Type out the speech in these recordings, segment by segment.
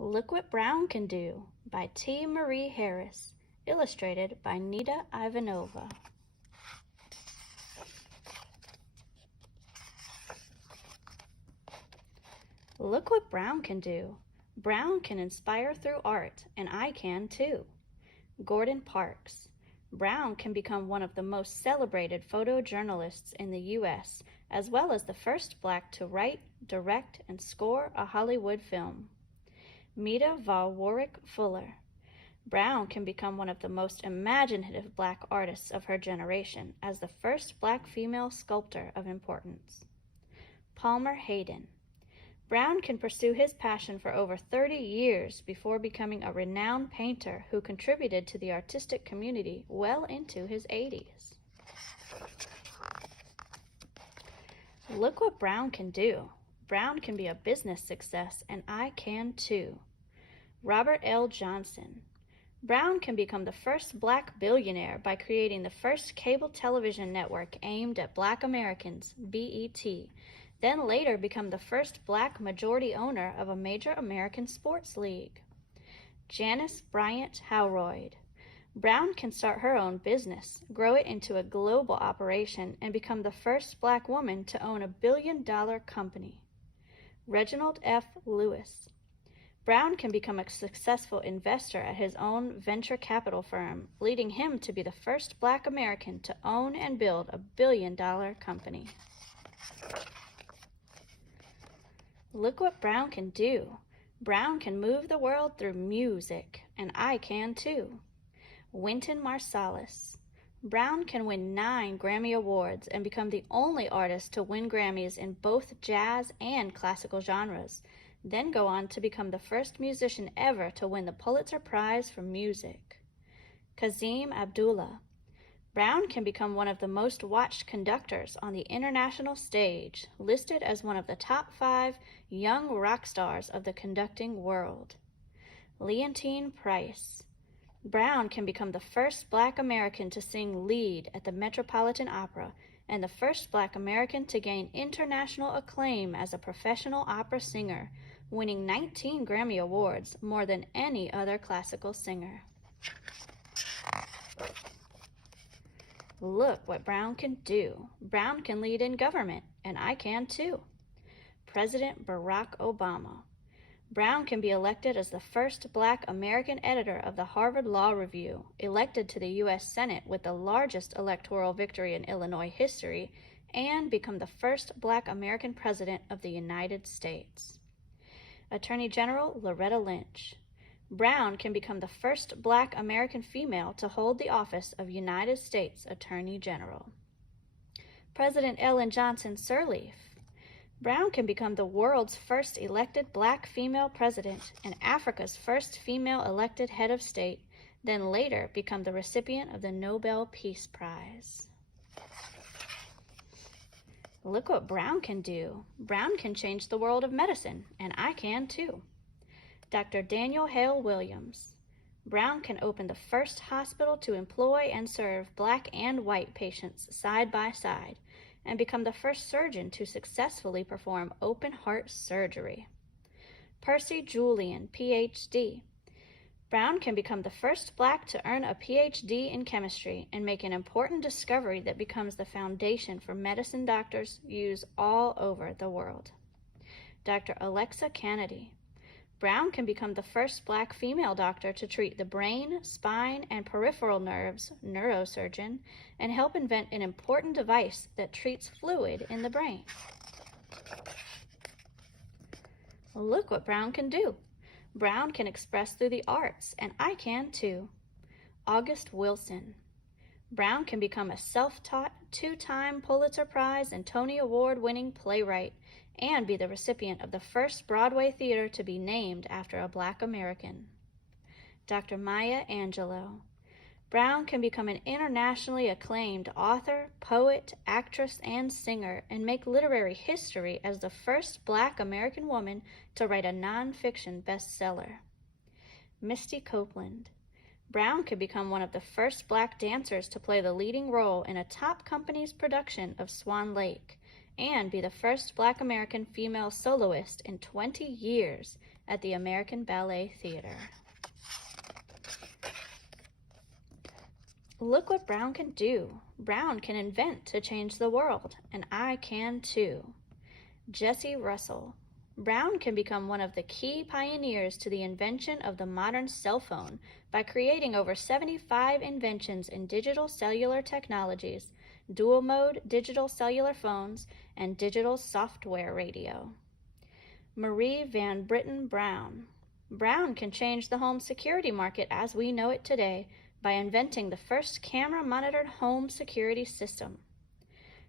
Look What Brown Can Do by T. Marie Harris, illustrated by Nita Ivanova. Look what Brown can do. Brown can inspire through art, and I can too. Gordon Parks. Brown can become one of the most celebrated photojournalists in the U.S., as well as the first Black to write, direct, and score a Hollywood film. Meta Warwick Fuller. Brown can become one of the most imaginative Black artists of her generation as the first Black female sculptor of importance. Palmer Hayden. Brown can pursue his passion for over 30 years before becoming a renowned painter who contributed to the artistic community well into his 80s. Look what Brown can do. Brown can be a business success, and I can too. Robert L. Johnson. Brown can become the first Black billionaire by creating the first cable television network aimed at Black Americans, BET, then later become the first Black majority owner of a major American sports league. Janice Bryant Howroyd. Brown can start her own business, grow it into a global operation, and become the first Black woman to own a billion-dollar company. Reginald F. Lewis. Brown can become a successful investor at his own venture capital firm, leading him to be the first Black American to own and build a billion-dollar company. Look what Brown can do. Brown can move the world through music, and I can too. Wynton Marsalis. Brown can win 9 Grammy Awards and become the only artist to win Grammys in both jazz and classical genres, then go on to become the first musician ever to win the Pulitzer Prize for Music. Kazim Abdullah. Brown can become one of the most watched conductors on the international stage, listed as one of the top 5 young rock stars of the conducting world. Leontine Price. Brown can become the first Black American to sing lead at the Metropolitan Opera and the first Black American to gain international acclaim as a professional opera singer, winning 19 Grammy Awards, more than any other classical singer. Look what Brown can do. Brown can lead in government, and I can too. President Barack Obama. Brown can be elected as the first Black American editor of the Harvard Law Review, elected to the U.S. Senate with the largest electoral victory in Illinois history, and become the first Black American president of the United States. Attorney General Loretta Lynch. Brown can become the first Black American female to hold the office of United States Attorney General. President Ellen Johnson Sirleaf. Brown can become the world's first elected Black female president and Africa's first female elected head of state, then later become the recipient of the Nobel Peace Prize. Look what Brown can do. Brown can change the world of medicine, and I can too. Dr. Daniel Hale Williams. Brown can open the first hospital to employ and serve Black and white patients side by side, and become the first surgeon to successfully perform open-heart surgery. Percy Julian, Ph.D. Brown can become the first Black to earn a Ph.D. in chemistry and make an important discovery that becomes the foundation for medicine doctors use all over the world. Dr. Alexa Kennedy. Brown can become the first Black female doctor to treat the brain, spine, and peripheral nerves, neurosurgeon, and help invent an important device that treats fluid in the brain. Look what Brown can do. Brown can express through the arts, and I can too. August Wilson. Brown can become a self-taught, 2-time Pulitzer Prize and Tony Award-winning playwright, and be the recipient of the first Broadway theater to be named after a Black American. Dr. Maya Angelou. Brown can become an internationally acclaimed author, poet, actress, and singer, and make literary history as the first Black American woman to write a nonfiction bestseller. Misty Copeland. Brown could become one of the first Black dancers to play the leading role in a top company's production of Swan Lake, and be the first Black American female soloist in 20 years at the American Ballet Theater. Look what Brown can do. Brown can invent to change the world, and I can too. Jesse Russell. Brown can become one of the key pioneers to the invention of the modern cell phone by creating over 75 inventions in digital cellular technologies, dual-mode digital cellular phones, and digital software radio. Marie Van Britten Brown. Brown can change the home security market as we know it today by inventing the first camera-monitored home security system.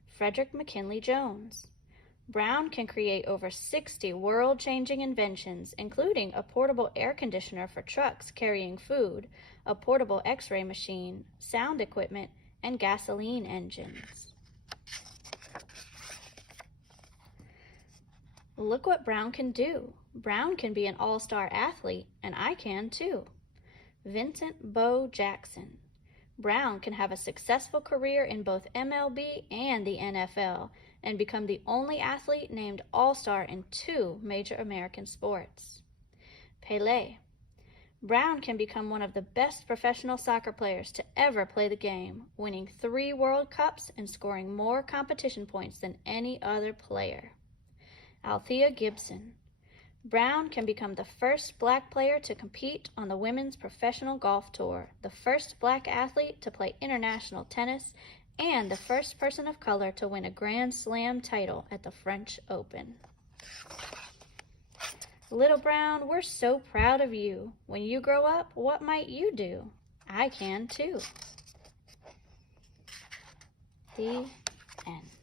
Frederick McKinley Jones. Brown can create over 60 world-changing inventions, including a portable air conditioner for trucks carrying food, a portable x-ray machine, sound equipment, and gasoline engines. Look what Brown can do. Brown can be an all-star athlete, and I can too. Vincent Bo Jackson. Brown can have a successful career in both MLB and the NFL and become the only athlete named All-Star in 2 major American sports. Pelé. Brown can become one of the best professional soccer players to ever play the game, winning 3 World Cups and scoring more competition points than any other player. Althea Gibson. Brown can become the first black player to compete on the Women's Professional Golf Tour, the first black athlete to play international tennis, and the first person of color to win a Grand Slam title at the French Open. Little Brown, we're so proud of you. When you grow up, what might you do? I can too. The end.